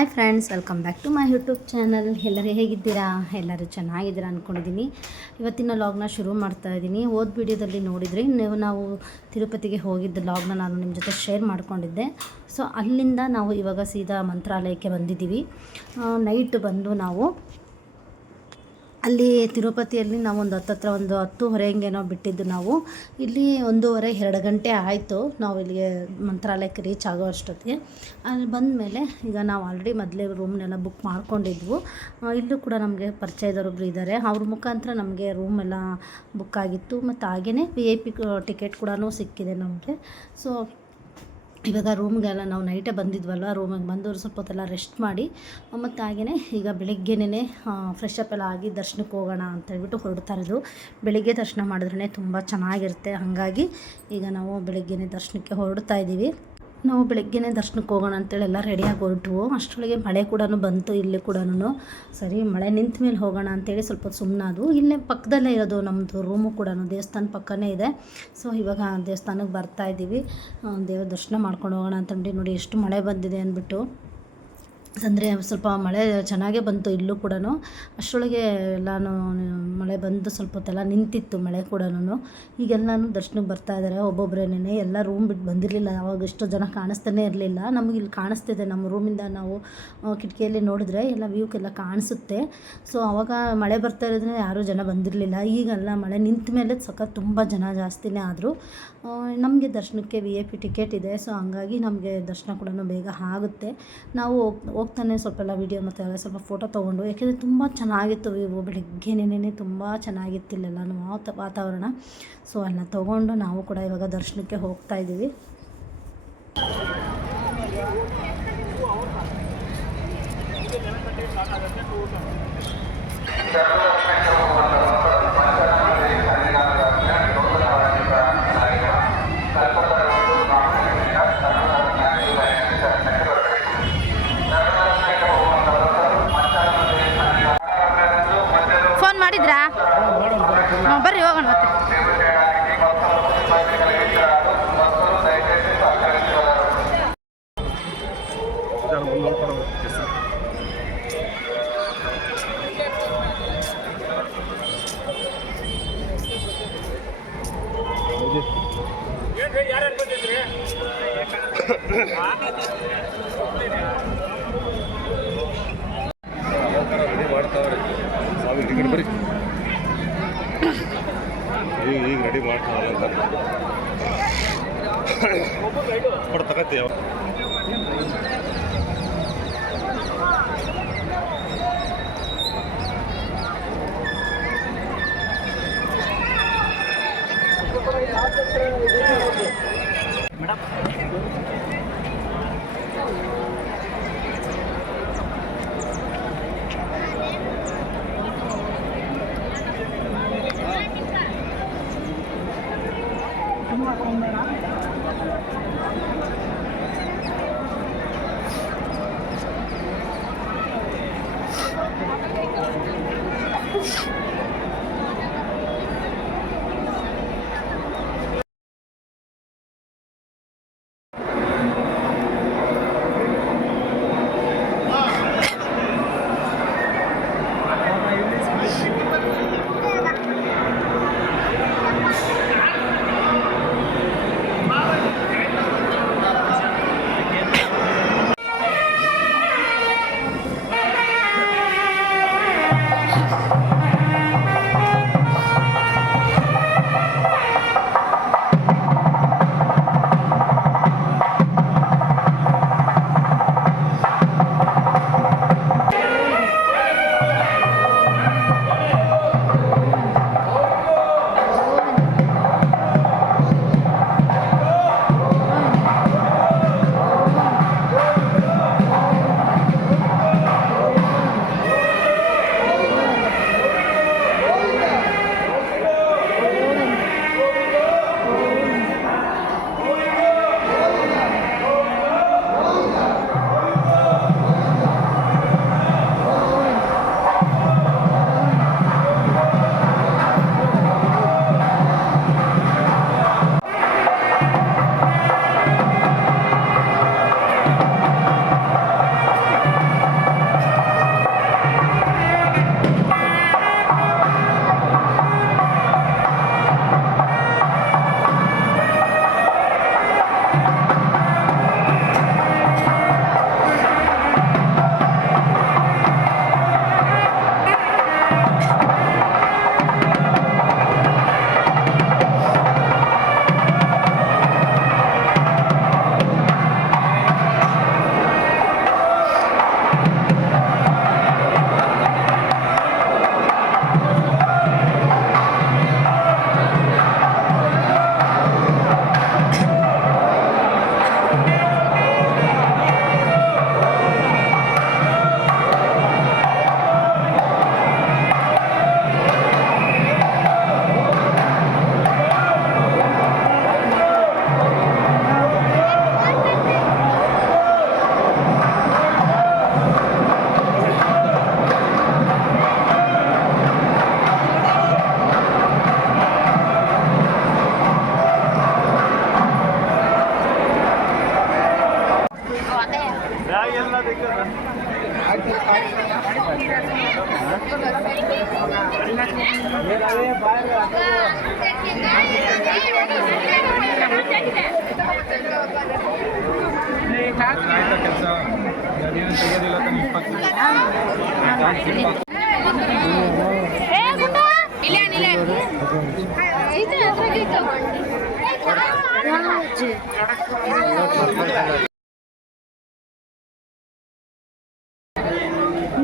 Hi friends, welcome back to my YouTube channel. ಎಲ್ಲರೂ ಹೇಗಿದ್ದೀರಾ? ಎಲ್ಲರೂ ಚೆನ್ನಾಗಿದ್ದೀರಾ ಅಂದ್ಕೊಂಡಿದ್ದೀನಿ. ಇವತ್ತಿನ ಲಾಗ್ನ ಶುರು ಮಾಡ್ತಾ ಇದ್ದೀನಿ. ವಿಡಿಯೋದಲ್ಲಿ ನೋಡಿದ್ರಿ ನಾವು ತಿರುಪತಿಗೆ ಹೋಗಿದ್ದ ಲಾಗ್ನ ನಾನು ನಿಮ್ಮ ಜೊತೆ ಶೇರ್ ಮಾಡ್ಕೊಂಡಿದ್ದೆ. ಸೊ ಅಲ್ಲಿಂದ ನಾವು ಇವಾಗ ಸೀದಾ ಮಂತ್ರಾಲಯಕ್ಕೆ ಬಂದಿದ್ದೀವಿ. ನೈಟ್ ಬಂದು ನಾವು ಅಲ್ಲಿ ತಿರುಪತಿಯಲ್ಲಿ ನಾವು ಒಂದು ಒಂದು 10:30 ಹಿಂಗೇನೋ ಬಿಟ್ಟಿದ್ದು. ನಾವು ಇಲ್ಲಿ 1:30-2 ಗಂಟೆ ಆಯಿತು ನಾವು ಇಲ್ಲಿಗೆ ಮಂತ್ರಾಲಯಕ್ಕೆ ರೀಚ್ ಆಗೋ ಅಷ್ಟೊತ್ತಿಗೆ. ಅಲ್ಲಿ ಬಂದಮೇಲೆ ಈಗ ನಾವು ಆಲ್ರೆಡಿ ಮೊದಲೇ ರೂಮ್ನೆಲ್ಲ ಬುಕ್ ಮಾಡ್ಕೊಂಡಿದ್ವು. ಇಲ್ಲೂ ಕೂಡ ನಮಗೆ ಪರಿಚಯದವರೊಬ್ಬರು ಇದ್ದಾರೆ, ಅವ್ರ ಮುಖಾಂತರ ನಮಗೆ ರೂಮೆಲ್ಲ ಬುಕ್ ಆಗಿತ್ತು. ಮತ್ತು ಹಾಗೆಯೇ VIP ಟಿಕೆಟ್ ಕೂಡ ಸಿಕ್ಕಿದೆ ನಮಗೆ. ಸೊ ಇವಾಗ ರೂಮ್ಗೆಲ್ಲ ನಾವು ನೈಟೇ ಬಂದಿದ್ವಲ್ವ, ರೂಮಿಗೆ ಬಂದು ಸ್ವಲ್ಪ ಹೊತ್ತೆಲ್ಲ ರೆಸ್ಟ್ ಮಾಡಿ ಮತ್ತು ಹಾಗೆಯೇ ಈಗ ಬೆಳಗ್ಗೆನೇ ಫ್ರೆಶ್ ಅಪ್ ಎಲ್ಲ ಆಗಿ ದರ್ಶನಕ್ಕೆ ಹೋಗೋಣ ಅಂತ ಹೇಳ್ಬಿಟ್ಟು ಹೊರಡ್ತಾ ಇರೋದು. ಬೆಳಗ್ಗೆ ದರ್ಶನ ಮಾಡಿದ್ರೇ ತುಂಬ ಚೆನ್ನಾಗಿರುತ್ತೆ. ಹಾಗಾಗಿ ಈಗ ನಾವು ಬೆಳಗ್ಗೆನೇ ದರ್ಶನಕ್ಕೆ ಹೊರಡ್ತಾ ಇದ್ದೀವಿ. ನಾವು ಬೆಳಗ್ಗೆನೇ ದರ್ಶನಕ್ಕೆ ಹೋಗೋಣ ಅಂತೇಳಿ ಎಲ್ಲ ರೆಡಿಯಾಗಿ ಹೊರಟು. ಅಷ್ಟರೊಳಗೆ ಮಳೆ ಕೂಡ ಬಂತು. ಇಲ್ಲಿ ಕೂಡ ಸರಿ ಮಳೆ ನಿಂತ ಮೇಲೆ ಹೋಗೋಣ ಅಂತೇಳಿ ಸ್ವಲ್ಪ ಸುಮ್ಮನಾದು. ಇಲ್ಲೇ ಪಕ್ಕದಲ್ಲೇ ಇರೋದು ನಮ್ಮದು ರೂಮು ಕೂಡ ದೇವಸ್ಥಾನ ಪಕ್ಕನೇ ಇದೆ. ಸೊ ಇವಾಗ ದೇವಸ್ಥಾನಕ್ಕೆ ಬರ್ತಾ ಇದ್ದೀವಿ. ದೇವ್ರ ದರ್ಶನ ಮಾಡ್ಕೊಂಡು ಹೋಗೋಣ ಅಂತಂದು ನೋಡಿ ಎಷ್ಟು ಮಳೆ ಬಂದಿದೆ ಅಂದ್ಬಿಟ್ಟು. ಅಂದರೆ ಸ್ವಲ್ಪ ಮಳೆ ಚೆನ್ನಾಗೇ ಬಂತು ಇಲ್ಲೂ ಕೂಡ. ಅಷ್ಟರೊಳಗೆ ಎಲ್ಲನೂ ಮಳೆ ಬಂದು ಸ್ವಲ್ಪ ಹೊತ್ತೆಲ್ಲ ನಿಂತಿತ್ತು ಮಳೆ ಕೂಡ. ಈಗೆಲ್ಲನೂ ದರ್ಶನಕ್ಕೆ ಬರ್ತಾ ಇದ್ದಾರೆ ಒಬ್ಬೊಬ್ಬರೇನೇ. ಎಲ್ಲ ರೂಮ್ ಬಿಟ್ಟು ಬಂದಿರಲಿಲ್ಲ. ಅವಾಗ ಎಷ್ಟೋ ಜನ ಕಾಣಿಸ್ತಾನೆ ಇರಲಿಲ್ಲ. ನಮಗೆ ಇಲ್ಲಿ ಕಾಣಿಸ್ತಿದೆ, ನಮ್ಮ ರೂಮಿಂದ ನಾವು ಕಿಟಕಿಯಲ್ಲಿ ನೋಡಿದ್ರೆ ಎಲ್ಲ ವ್ಯೂಗೆಲ್ಲ ಕಾಣಿಸುತ್ತೆ. ಸೊ ಆವಾಗ ಮಳೆ ಬರ್ತಾ ಇರೋದ್ರೆ ಯಾರೂ ಜನ ಬಂದಿರಲಿಲ್ಲ. ಈಗೆಲ್ಲ ಮಳೆ ನಿಂತ ಮೇಲೆ ತುಂಬ ಜನ ಜಾಸ್ತಿನೇ ಆದರು. ನಮಗೆ ದರ್ಶನಕ್ಕೆ VIP ಟಿಕೆಟ್ ಇದೆ. ಸೊ ಹಂಗಾಗಿ ನಮಗೆ ದರ್ಶನ ಕೂಡ ಬೇಗ ಆಗುತ್ತೆ. ನಾವು ಹೋಗ್ತಾನೆ ಸ್ವಲ್ಪ ಎಲ್ಲ ವೀಡಿಯೋ ಮತ್ತು ಸ್ವಲ್ಪ ಫೋಟೋ ತೊಗೊಂಡು, ಯಾಕೆಂದರೆ ತುಂಬ ಚೆನ್ನಾಗಿತ್ತು ವ್ಯೂ. ಬೆಳಗ್ಗೆನೇ ತುಂಬ ಚೆನ್ನಾಗಿತ್ತು ಇಲ್ಲೆಲ್ಲನೂ ವಾತಾವರಣ. ಸೊ ಅದನ್ನ ತೊಗೊಂಡು ನಾವು ಕೂಡ ಇವಾಗ ದರ್ಶನಕ್ಕೆ ಹೋಗ್ತಾ ಇದ್ದೀವಿ. ಮಾಡಿದ್ರಾ? ಬರ್ರಿ ಹೋಗೋಣ ಮತ್ತೆ. ಬರ್ರಿ ಈಗ ರೆಡಿ ಮಾಡ್ತಾ ತಗತ್ತೆ.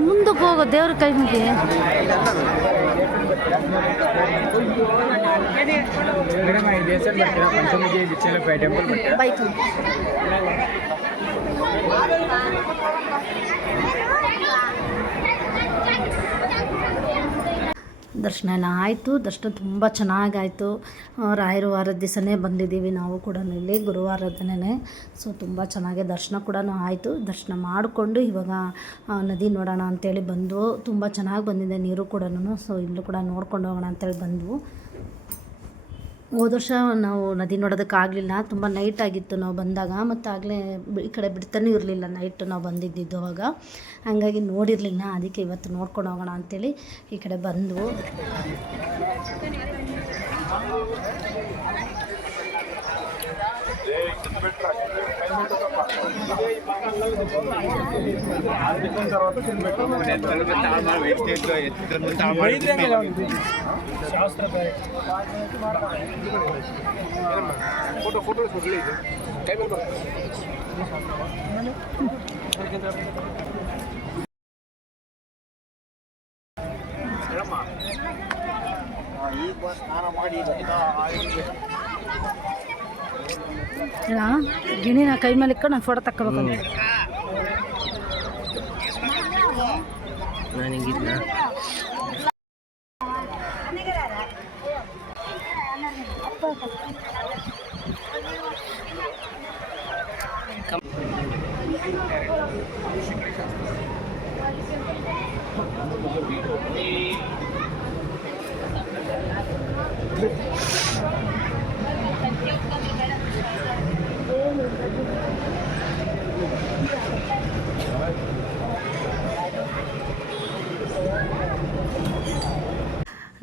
ಮುಂದಕ್ಕೆ ಹೋಗೋ ದೇವ್ರ ಕೈ ಮುಗಿ. ಬೈಕ್ ದರ್ಶನ ಎಲ್ಲ ಆಯಿತು. ದರ್ಶನ ತುಂಬ ಚೆನ್ನಾಗಾಯಿತು. ರಾಯರ ವಾರದ ದಿವಸನೇ ಬಂದಿದ್ದೀವಿ ನಾವು ಕೂಡ ಇಲ್ಲಿ ಗುರುವಾರದನೇ. ಸೊ ತುಂಬ ಚೆನ್ನಾಗಿ ದರ್ಶನ ಕೂಡ ಆಯಿತು. ದರ್ಶನ ಮಾಡಿಕೊಂಡು ಇವಾಗ ನದಿ ನೋಡೋಣ ಅಂತೇಳಿ ಬಂದು ತುಂಬ ಚೆನ್ನಾಗಿ ಬಂದಿದೆ ನೀರು ಕೂಡ. ಸೊ ಇಲ್ಲೂ ಕೂಡ ನೋಡ್ಕೊಂಡು ಹೋಗೋಣ ಅಂತೇಳಿ ಬಂದವು. ಹೋದ ವರ್ಷ ನಾವು ನದಿ ನೋಡೋದಕ್ಕಾಗಲಿಲ್ಲ, ತುಂಬ ನೈಟ್ ಆಗಿತ್ತು ನಾವು ಬಂದಾಗ. ಮತ್ತು ಆಗಲೇ ಈ ಕಡೆ ಬಿಡ್ತಾನೆ ಇರಲಿಲ್ಲ ನೈಟ್ ನಾವು ಬಂದಿದ್ದು ಅವಾಗ, ಹಾಗಾಗಿ ನೋಡಿರಲಿಲ್ಲ. ಅದಕ್ಕೆ ಇವತ್ತು ನೋಡ್ಕೊಂಡು ಹೋಗೋಣ ಅಂಥೇಳಿ ಈ ಕಡೆ ಬಂದವು. ಗಿಣಿನ ಕೈ ಮೇಲೆ ಇಟ್ಕೊಂಡು ನಾನು ಫೋಟೋ ತಕ್ಕೋಬೇಕಂತ ನಾನು ಹಿಂಗಿದ್ನ.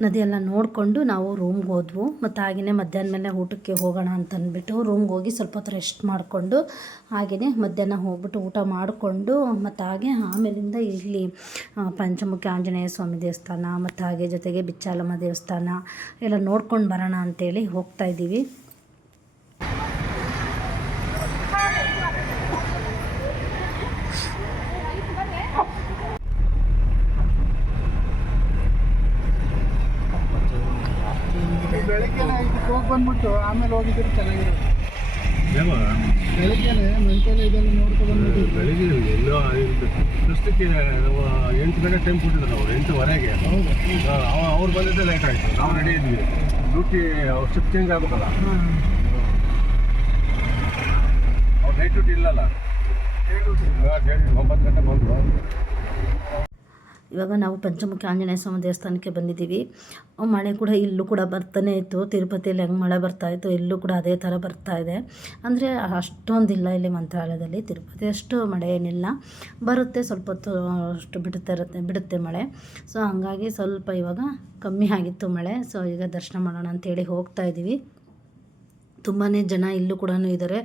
ನದಿಯೆಲ್ಲ ನೋಡಿಕೊಂಡು ನಾವು ರೂಮ್ಗೆ ಹೋದ್ವು. ಮತ್ತು ಹಾಗೆಯೇ ಮಧ್ಯಾಹ್ನ ಮೇಲೆ ಊಟಕ್ಕೆ ಹೋಗೋಣ ಅಂತಂದ್ಬಿಟ್ಟು ರೂಮ್ಗೆ ಹೋಗಿ ಸ್ವಲ್ಪ ಹೊತ್ತು ರೆಸ್ಟ್ ಮಾಡಿಕೊಂಡು ಹಾಗೆಯೇ ಮಧ್ಯಾಹ್ನ ಹೋಗ್ಬಿಟ್ಟು ಊಟ ಮಾಡಿಕೊಂಡು ಮತ್ತು ಹಾಗೆ ಆಮೇಲಿಂದ ಇಲ್ಲಿ ಪಂಚಮುಖಿ ಆಂಜನೇಯ ಸ್ವಾಮಿ ದೇವಸ್ಥಾನ ಮತ್ತು ಹಾಗೆ ಜೊತೆಗೆ ಬಿಚ್ಚಾಲಮ್ಮ ದೇವಸ್ಥಾನ ಎಲ್ಲ ನೋಡ್ಕೊಂಡು ಬರೋಣ ಅಂತೇಳಿ ಹೋಗ್ತಾಯಿದ್ದೀವಿ. ಬೆಳಗ್ಗೆ ಹೋಗಿ ಬಂದ್ಬಿಟ್ಟು ಆಮೇಲೆ ಹೋಗಿದ್ರೆ ಚೆನ್ನಾಗಿರೋದು. ಬೆಳಗ್ಗೆನೆ ಮೆಂಟಲ್ ಇದೆಲ್ಲ ನೋಡ್ಕೊ ಬಂದ್ಬಿಟ್ಟು ಬೆಳಿಗ್ಗೆ ಎಲ್ಲೋ ಫಸ್ಟಿಗೆ ನಾವು 8 ಗಂಟೆ ಟೈಮ್ ಕೊಟ್ಟಿದ್ರು ನಾವು 8:15ಗೆ. ಅವ್ರು ಬಂದಿದ್ದೆ ಲೇಟ್ ಆಯಿತು. ನಾವು ರೆಡಿ ಇದ್ವಿ. ಡ್ಯೂಟಿ ಅವ್ರು ಶಿಫ್ಟ್ ಚೇಂಜ್ ಆಗ್ಬೇಕಲ್ಲ, ಅವ್ರು ನೈಟ್ ಡ್ಯೂಟಿ ಇಲ್ಲಲ್ಲ. 9 ಗಂಟೆ ಬಂದರು. ಇವಾಗ ನಾವು ಪಂಚಮುಖಿ ಆಂಜನೇಯ ಸ್ವಾಮಿ ದೇವಸ್ಥಾನಕ್ಕೆ ಬಂದಿದ್ದೀವಿ. ಮಳೆ ಕೂಡ ಇಲ್ಲೂ ಕೂಡ ಬರ್ತಾನೆ ಇತ್ತು. ತಿರುಪತಿಯಲ್ಲಿ ಹೆಂಗೆ ಮಳೆ ಬರ್ತಾಯಿತ್ತು ಇಲ್ಲೂ ಕೂಡ ಅದೇ ಥರ ಬರ್ತಾಯಿದೆ. ಅಂದರೆ ಅಷ್ಟೊಂದಿಲ್ಲ ಇಲ್ಲಿ ಮಂತ್ರಾಲಯದಲ್ಲಿ. ತಿರುಪತಿ ಅಷ್ಟು ಮಳೆ ಏನಿಲ್ಲ, ಬರುತ್ತೆ ಸ್ವಲ್ಪ ಹೊತ್ತು ಅಷ್ಟು ಬಿಡುತ್ತೆ ಮಳೆ. ಸೊ ಹಾಗಾಗಿ ಸ್ವಲ್ಪ ಇವಾಗ ಕಮ್ಮಿ ಆಗಿತ್ತು ಮಳೆ. ಸೊ ಈಗ ದರ್ಶನ ಮಾಡೋಣ ಅಂತೇಳಿ ಹೋಗ್ತಾ ಇದ್ದೀವಿ. ತುಂಬಾ ಜನ ಇಲ್ಲೂ ಕೂಡ ಇದ್ದಾರೆ.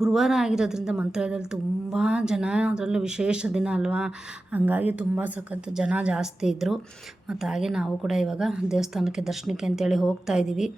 ಗುರುವಾರ ಆಗಿರೋದ್ರಿಂದ ಮಂತ್ರಾಲಯದಲ್ಲಿ ತುಂಬ ಜನ, ಅದರಲ್ಲೂ ವಿಶೇಷ ದಿನ ಅಲ್ವಾ, ಹಾಗಾಗಿ ತುಂಬ ಸಖತ್ ಜನ ಜಾಸ್ತಿ ಇದ್ದರು. ಮತ್ತು ಹಾಗೆ ನಾವು ಕೂಡ ಇವಾಗ ದೇವಸ್ಥಾನಕ್ಕೆ ದರ್ಶನಕ್ಕೆ ಅಂತೇಳಿ ಹೋಗ್ತಾ ಇದ್ದೀವಿ.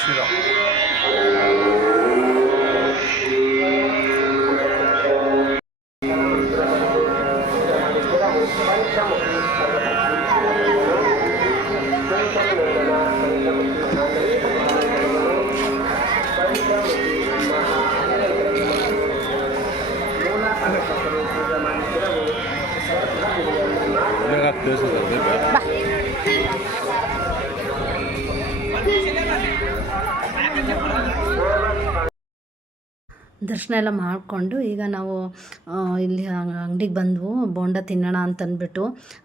ಶ್ರೀರಾಮ್. ದರ್ಶನ ಎಲ್ಲ ಮಾಡಿಕೊಂಡು ಈಗ ನಾವು ಇಲ್ಲಿ ಅಂಗಡಿಗೆ ಬಂದವು ಬೋಂಡ ತಿನ್ನೋಣ ಅಂತಂದ್ಬಿಟ್ಟು.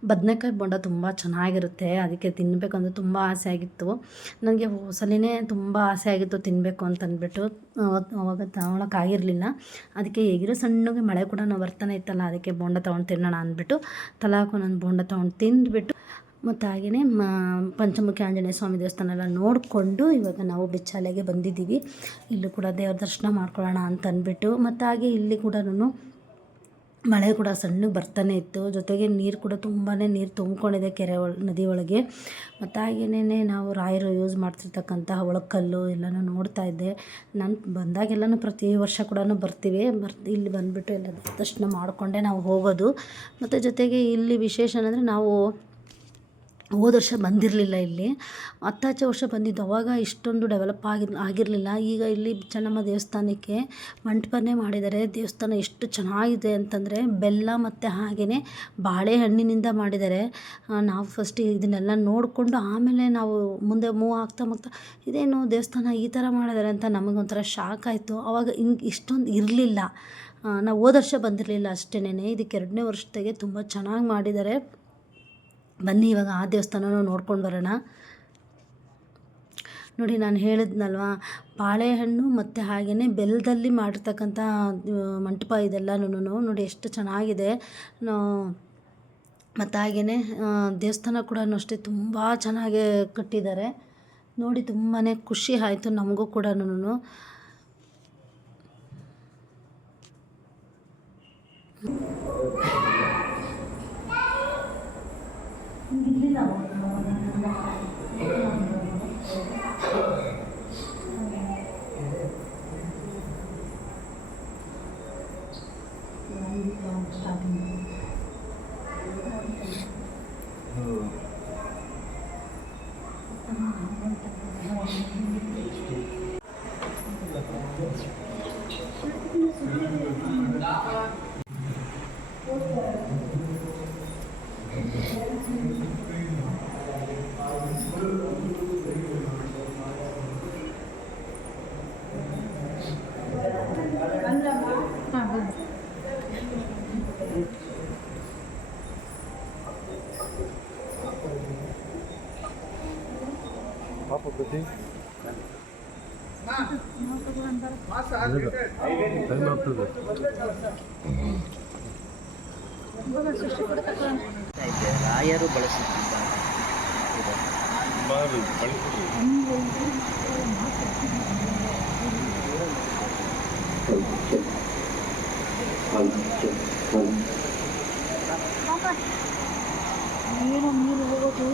ಬದನೇಕಾಯಿ ಬೋಂಡ ತುಂಬ ಚೆನ್ನಾಗಿರುತ್ತೆ, ಅದಕ್ಕೆ ತಿನ್ನಬೇಕಂದ್ರೆ ತುಂಬ ಆಸೆ ಆಗಿತ್ತು ನನಗೆ. ಸಲಿನೇ ತುಂಬ ಆಸೆ ಆಗಿತ್ತು ತಿನ್ನಬೇಕು ಅಂತಂದ್ಬಿಟ್ಟು. ಅವಾಗ ತೊಗೊಳಕ್ಕಾಗಿರಲಿಲ್ಲ. ಅದಕ್ಕೆ ಹೇಗಿರೋ ಸಣ್ಣಗೆ ಮಳೆ ಕೂಡ ಬರ್ತಾನೆ ಇತ್ತಲ್ಲ, ಅದಕ್ಕೆ ಬೋಂಡ ತೊಗೊಂಡು ತಿನ್ನೋಣ ಅಂದ್ಬಿಟ್ಟು ತಲಾಕು ನಾನು ಬೋಂಡ ತೊಗೊಂಡು ತಿಂದುಬಿಟ್ಟು ಮತ್ತು ಹಾಗೆಯೇ ಪಂಚಮುಖಿ ಆಂಜನೇಯ ಸ್ವಾಮಿ ದೇವಸ್ಥಾನ ಎಲ್ಲ ನೋಡಿಕೊಂಡು ಇವಾಗ ನಾವು ಬಿಚ್ಚಾಲೆಗೆ ಬಂದಿದ್ದೀವಿ. ಇಲ್ಲೂ ಕೂಡ ದೇವ್ರ ದರ್ಶನ ಮಾಡ್ಕೊಳ್ಳೋಣ ಅಂತ ಅಂದ್ಬಿಟ್ಟು. ಮತ್ತು ಹಾಗೆ ಇಲ್ಲಿ ಕೂಡ ಮಳೆ ಕೂಡ ಸಣ್ಣಗೆ ಬರ್ತಾನೆ ಇತ್ತು, ಜೊತೆಗೆ ನೀರು ಕೂಡ ತುಂಬಾ ನೀರು ತುಂಬಿಕೊಂಡಿದೆ ಕೆರೆ ನದಿ ಒಳಗೆ. ಮತ್ತು ಹಾಗೇನೇ ನಾವು ರಾಯರು ಯೂಸ್ ಮಾಡ್ತಿರ್ತಕ್ಕಂತಹ ಒಳಕಲ್ಲು ಎಲ್ಲನೂ ನೋಡ್ತಾ ಇದ್ದೆ. ನಾನು ಬಂದಾಗೆಲ್ಲನೂ ಪ್ರತಿ ವರ್ಷ ಕೂಡ ಬರ್ತೀವಿ. ಇಲ್ಲಿ ಬಂದುಬಿಟ್ಟು ಎಲ್ಲ ದರ್ಶನ ಮಾಡಿಕೊಂಡೇ ನಾವು ಹೋಗೋದು. ಮತ್ತು ಜೊತೆಗೆ ಇಲ್ಲಿ ವಿಶೇಷ ಅಂದರೆ ನಾವು ಹೋದ ವರ್ಷ ಬಂದಿರಲಿಲ್ಲ ಇಲ್ಲಿ, ಹತ್ತಾಚೆ ವರ್ಷ ಬಂದಿದ್ದು. ಅವಾಗ ಇಷ್ಟೊಂದು ಡೆವಲಪ್ ಆಗಿರಲಿಲ್ಲ. ಈಗ ಇಲ್ಲಿ ಚೆನ್ನಮ್ಮ ದೇವಸ್ಥಾನಕ್ಕೆ ಮಂಟಪನೇ ಮಾಡಿದ್ದಾರೆ. ದೇವಸ್ಥಾನ ಎಷ್ಟು ಚೆನ್ನಾಗಿದೆ ಅಂತಂದರೆ ಬೆಲ್ಲ ಮತ್ತು ಹಾಗೆಯೇ ಬಾಳೆಹಣ್ಣಿನಿಂದ ಮಾಡಿದ್ದಾರೆ. ನಾವು ಫಸ್ಟ್ ಇದನ್ನೆಲ್ಲ ನೋಡಿಕೊಂಡು ಆಮೇಲೆ ನಾವು ಮುಂದೆ ಮೂವ್ ಆಗ್ತಾ ಇದೇನು ದೇವಸ್ಥಾನ ಈ ಥರ ಮಾಡಿದ್ದಾರೆ ಅಂತ ನಮಗೊಂಥರ ಶಾಕ್ ಆಯಿತು. ಆವಾಗ ಹಿಂಗೆ ಇಷ್ಟೊಂದು ಇರಲಿಲ್ಲ. ನಾವು ಹೋದ ವರ್ಷ ಬಂದಿರಲಿಲ್ಲ ಅಷ್ಟೇನೆ. ಇದಕ್ಕೆ 2ನೇ ವರ್ಷದಾಗೆ ತುಂಬ ಚೆನ್ನಾಗಿ ಮಾಡಿದ್ದಾರೆ. ಬನ್ನಿ ಇವಾಗ ಆ ದೇವಸ್ಥಾನನೂ ನೋಡ್ಕೊಂಡು ಬರೋಣ. ನೋಡಿ, ನಾನು ಹೇಳಿದ್ನಲ್ವ, ಬಾಳೆಹಣ್ಣು ಮತ್ತು ಹಾಗೆಯೇ ಬೆಲ್ಲದಲ್ಲಿ ಮಾಡಿರ್ತಕ್ಕಂಥ ಮಂಟಪ ಇದೆಲ್ಲನೂ ನೋಡಿ ಎಷ್ಟು ಚೆನ್ನಾಗಿದೆ. ಮತ್ತು ಹಾಗೆಯೇ ದೇವಸ್ಥಾನ ಕೂಡ ಅಷ್ಟೇ ತುಂಬ ಚೆನ್ನಾಗಿ ಕಟ್ಟಿದ್ದಾರೆ. ನೋಡಿ ತುಂಬಾ ಖುಷಿ ಆಯಿತು ನಮಗೂ ಕೂಡ. ಟೈಮ್ ಆಗ್ತದೆ. ರಾಯರು ಬಳಸುತ್ತಿದ್ದಾರೆ. ನೀರು ಹೋಗೋದು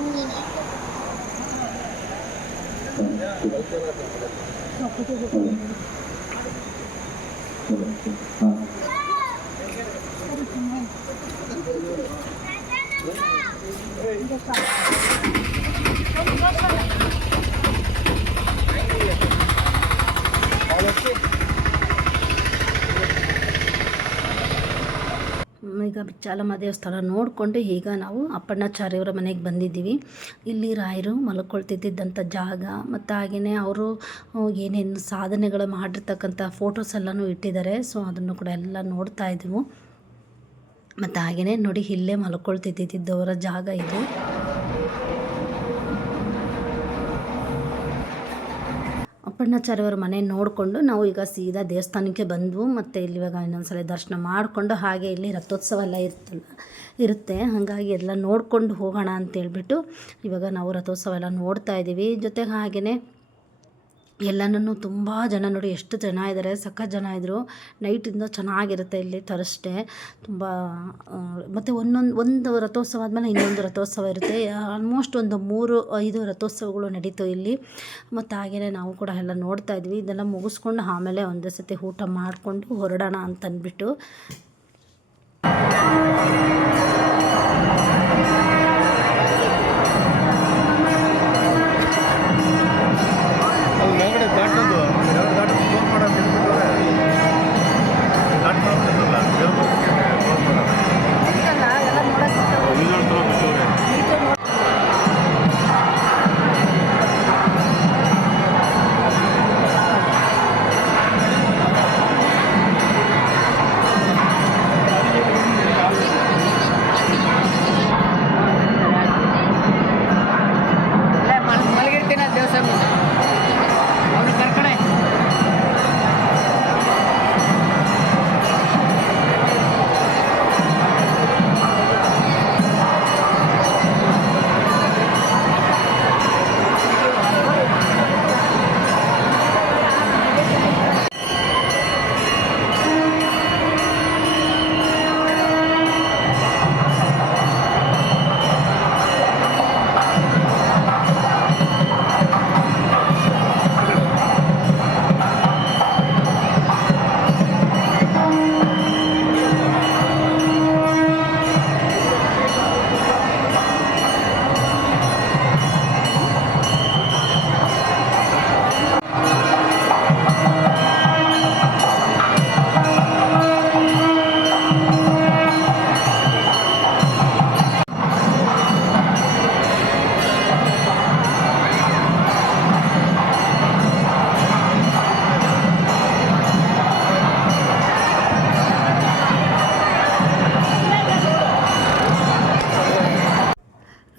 ಈಗ ಬಿಚ್ಚಾಲಮ್ಮ ದೇವಸ್ಥಾನ ನೋಡಿಕೊಂಡು ಈಗ ನಾವು ಅಪ್ಪಣ್ಣಾಚಾರ್ಯವರ ಮನೆಗೆ ಬಂದಿದ್ದೀವಿ. ಇಲ್ಲಿ ರಾಯರು ಮಲ್ಕೊಳ್ತಿದ್ದಂಥ ಜಾಗ, ಮತ್ತು ಹಾಗೆಯೇ ಅವರು ಏನೇನು ಸಾಧನೆಗಳು ಮಾಡಿರ್ತಕ್ಕಂಥ ಫೋಟೋಸ್ ಎಲ್ಲನೂ ಇಟ್ಟಿದ್ದಾರೆ. ಸೊ ಅದನ್ನು ಕೂಡ ಎಲ್ಲ ನೋಡ್ತಾ ಇದ್ದೆವು. ಮತ್ತು ಹಾಗೆಯೇ ನೋಡಿ, ಇಲ್ಲೇ ಮಲ್ಕೊಳ್ತಿದ್ದವರ ಜಾಗ ಇದು. ಅಪ್ಪಣ್ಣಾಚಾರ್ಯವರ ಮನೆ ನೋಡಿಕೊಂಡು ನಾವು ಈಗ ಸೀದಾ ದೇವಸ್ಥಾನಕ್ಕೆ ಬಂದವು. ಮತ್ತು ಇಲ್ಲಿ ಇವಾಗ ಇನ್ನೊಂದ್ಸಲ ದರ್ಶನ ಮಾಡಿಕೊಂಡು, ಹಾಗೆ ಇಲ್ಲಿ ರಥೋತ್ಸವ ಎಲ್ಲ ಇರುತ್ತೆ, ಹಾಗಾಗಿ ಎಲ್ಲ ನೋಡಿಕೊಂಡು ಹೋಗೋಣ ಅಂತೇಳ್ಬಿಟ್ಟು ಇವಾಗ ನಾವು ರಥೋತ್ಸವ ಎಲ್ಲ ನೋಡ್ತಾ ಇದ್ದೀವಿ. ಜೊತೆಗೆ ಹಾಗೆಯೇ ಎಲ್ಲನೂ ತುಂಬ ಜನ ನೋಡಿ ಎಷ್ಟು ಜನ ಇದ್ದಾರೆ, ಸಖತ್ ಜನ ಇದ್ದರು. ನೈಟಿಂದ ಚೆನ್ನಾಗಿರುತ್ತೆ ಇಲ್ಲಿ ಥರ್ಸ್ಡೇ ತುಂಬ. ಮತ್ತು ಒಂದು ರಥೋತ್ಸವ ಆದಮೇಲೆ ಇನ್ನೊಂದು ರಥೋತ್ಸವ ಇರುತ್ತೆ. ಆಲ್ಮೋಸ್ಟ್ ಒಂದು 3-5 ರಥೋತ್ಸವಗಳು ನಡೀತು ಇಲ್ಲಿ. ಮತ್ತು ಹಾಗೆಯೇ ನಾವು ಕೂಡ ಎಲ್ಲ ನೋಡ್ತಾ ಇದ್ವಿ. ಇದೆಲ್ಲ ಮುಗಿಸ್ಕೊಂಡು ಆಮೇಲೆ ಒಂದೇ ಸತಿ ಊಟ ಮಾಡಿಕೊಂಡು ಹೊರಡೋಣ ಅಂತಂದ್ಬಿಟ್ಟು. ಮಲಗಿರ್ತೀನಿ ದೇವಸ್ಥಾನ ಅವ್ನು ಕರ್ಕಣೆ.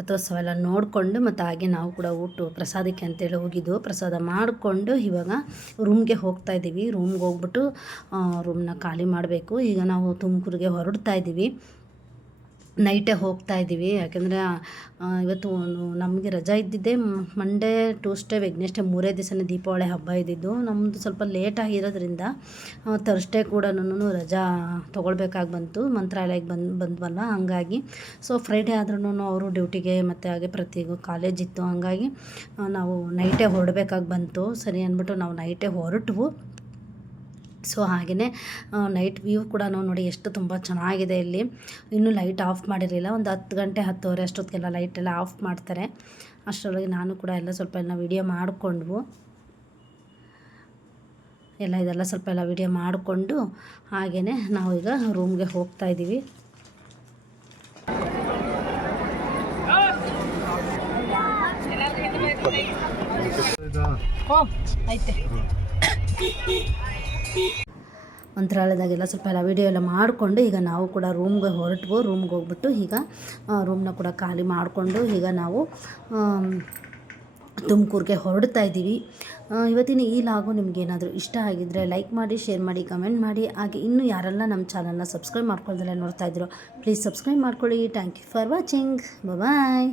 ರಥೋತ್ಸವ ಎಲ್ಲ ನೋಡಿಕೊಂಡು ಮತ್ತು ಹಾಗೆ ನಾವು ಕೂಡ ಪ್ರಸಾದಕ್ಕೆ ಅಂತೇಳಿ ಹೋಗಿದ್ದು. ಪ್ರಸಾದ ಮಾಡಿಕೊಂಡು ಇವಾಗ ರೂಮ್ಗೆ ಹೋಗ್ತಾ ಇದ್ದೀವಿ. ರೂಮ್ಗೆ ಹೋಗ್ಬಿಟ್ಟು ರೂಮ್ನ ಖಾಲಿ ಮಾಡಬೇಕು. ಈಗ ನಾವು ತುಮಕೂರಿಗೆ ಹೊರಡ್ತಾ ಇದ್ದೀವಿ. ನೈಟೇ ಹೋಗ್ತಾ ಇದ್ದೀವಿ. ಯಾಕೆಂದರೆ ಇವತ್ತು ನಮಗೆ ರಜಾ ಇದ್ದಿದ್ದೆ ಮಂಡೇ, ಟ್ಯೂಸ್ಡೇ, ವೆಡ್ನೆಸ್ಡೇ 3 ದಿವಸನೇ ದೀಪಾವಳಿ ಹಬ್ಬ ಇದ್ದಿದ್ದು. ನಮ್ಮದು ಸ್ವಲ್ಪ ಲೇಟಾಗಿರೋದ್ರಿಂದ ಥರ್ಸ್ಡೇ ಕೂಡ ರಜಾ ತೊಗೊಳ್ಬೇಕಾಗಿ ಬಂತು. ಮಂತ್ರಾಲಯಕ್ಕೆ ಬಂದ್ವಲ್ಲ, ಹಂಗಾಗಿ. ಸೊ ಫ್ರೈಡೇ ಆದ್ರೂ ಅವರು ಡ್ಯೂಟಿಗೆ ಮತ್ತು ಹಾಗೆ ಪ್ರತಿಗೂ ಕಾಲೇಜ್ ಇತ್ತು. ಹಂಗಾಗಿ ನಾವು ನೈಟೇ ಹೊರಡಬೇಕಾಗಿ ಬಂತು. ಸರಿ ಅಂದ್ಬಿಟ್ಟು ನಾವು ನೈಟೇ ಹೊರಟ್ವು. ಸೊ ಹಾಗೆಯೇ ನೈಟ್ ವ್ಯೂ ಕೂಡ ನೋಡಿ ಎಷ್ಟು ತುಂಬ ಚೆನ್ನಾಗಿದೆ ಇಲ್ಲಿ. ಇನ್ನೂ ಲೈಟ್ ಆಫ್ ಮಾಡಿರಲಿಲ್ಲ. ಒಂದು 10 ಗಂಟೆ 10:15 ಅಷ್ಟೊತ್ತಿಗೆಲ್ಲ ಲೈಟೆಲ್ಲ ಆಫ್ ಮಾಡ್ತಾರೆ. ಅಷ್ಟರೊಳಗೆ ನಾನು ಕೂಡ ಎಲ್ಲ ಸ್ವಲ್ಪ ವೀಡಿಯೋ ಮಾಡಿಕೊಂಡ್ವು. ಇದೆಲ್ಲ ಸ್ವಲ್ಪ ವೀಡಿಯೋ ಮಾಡಿಕೊಂಡು ಹಾಗೆಯೇ ನಾವು ಈಗ ರೂಮ್ಗೆ ಹೋಗ್ತಾ ಇದ್ದೀವಿ. ಐತೆ ಮಂತ್ರಾಲಯದಾಗೆಲ್ಲ ಸ್ವಲ್ಪ ವೀಡಿಯೋ ಎಲ್ಲ ಮಾಡಿಕೊಂಡು ಈಗ ನಾವು ಕೂಡ ರೂಮ್ಗೆ ಹೊರಟ್ವು. ರೂಮ್ಗೆ ಹೋಗ್ಬಿಟ್ಟು ಈಗ ರೂಮ್ನ ಕೂಡ ಖಾಲಿ ಮಾಡಿಕೊಂಡು ಈಗ ನಾವು ತುಮಕೂರಿಗೆ ಹೊರಡ್ತಾ ಇದ್ದೀವಿ. ಇವತ್ತಿನ ಈ ಲಾಗು ನಿಮಗೇನಾದರೂ ಇಷ್ಟ ಆಗಿದ್ದರೆ ಲೈಕ್ ಮಾಡಿ, ಶೇರ್ ಮಾಡಿ, ಕಮೆಂಟ್ ಮಾಡಿ. ಹಾಗೆ ಇನ್ನೂ ಯಾರೆಲ್ಲ ನಮ್ಮ ಚಾನಲ್ನ ಸಬ್ಸ್ಕ್ರೈಬ್ ಮಾಡ್ಕೊಳ್ದಲ್ಲೇ ನೋಡ್ತಾ ಇದ್ರು, ಪ್ಲೀಸ್ ಸಬ್ಸ್ಕ್ರೈಬ್ ಮಾಡ್ಕೊಳ್ಳಿ. Thank you for watching. Bye.